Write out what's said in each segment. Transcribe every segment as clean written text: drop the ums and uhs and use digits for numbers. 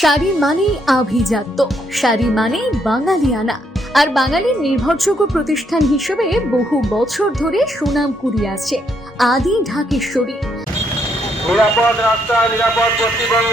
শাড়ি মানেই আভিজাত্য, শাড়ি মানেই বাঙালিয়ানা, আর বাঙালির নির্ভরযোগ্য প্রতিষ্ঠান হিসেবে বহু বছর ধরে সুনাম কুড়িয়ে আসছে আদি ঢাকেশ্বরী। নিরাপদ রাস্তা, নিরাপদ পশ্চিমবঙ্গ।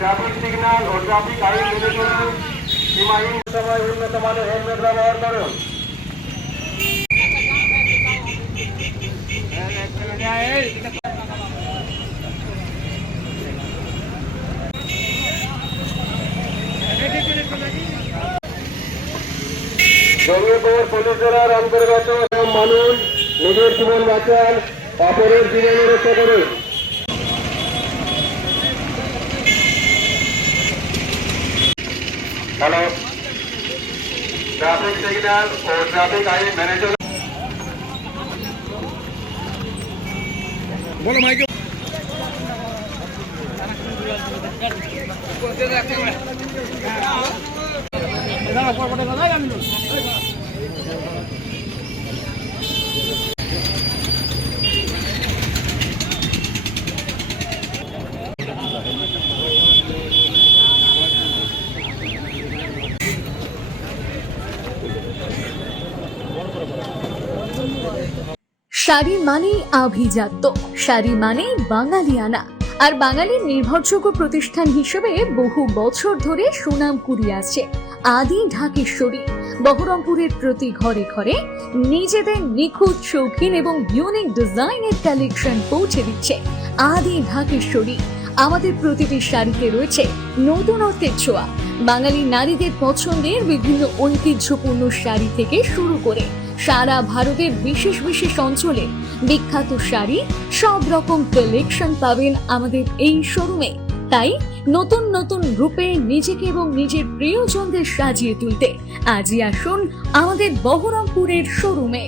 ট্রাফিক সিগন্যাল ও ট্রাফিক আইন মেনে চলুন। সীমাহীন সময় উন্নত মানের হেলমেট ব্যবহার করুন। জঙ্গিপুর পুলিশ জেলার অন্তর্গত মানুষ নিজের জীবন বাঁচান, অপরের জীবন রক্ষা করুন। হ্যালো, ট্রাফিক সিগন্যাল ও ট্রাফিক আইন মেনে চলুন। বলো মাইকে। শাড়ি মানেই আভিজাত্য, শাড়ি মানেই বাঙালিয়ানা, আর বাঙালির নির্ভরযোগ্য প্রতিষ্ঠান হিসেবে বহু বছর ধরে সুনাম কুড়িয়ে আসছে আদি ঢাকেশ্বরী। বহরমপুরের প্রতি ঘরে ঘরে নিজেদের নিখুঁত, শৌখিন এবং ইউনিক ডিজাইনের কালেকশন পৌঁছে দিচ্ছে আদি ঢাকেশ্বরী। আমাদের প্রতিটি শাড়িতে রয়েছে নতুনত্বের ছোঁয়া। বাঙালি নারীদের পছন্দের বিভিন্ন ঐতিহ্যপূর্ণ শাড়ি থেকে শুরু করে সারা ভারতের বিশেষ বিশেষ অঞ্চলে বিখ্যাত শাড়ি, সব রকম কালেকশন পাবেন আমাদের এই শোরুমে। তাই নতুন নতুন রূপে নিজেকে এবং নিজের প্রিয়জনদের সাজিয়ে তুলতে আজই আসুন আমাদের বহরমপুরের শোরুমে।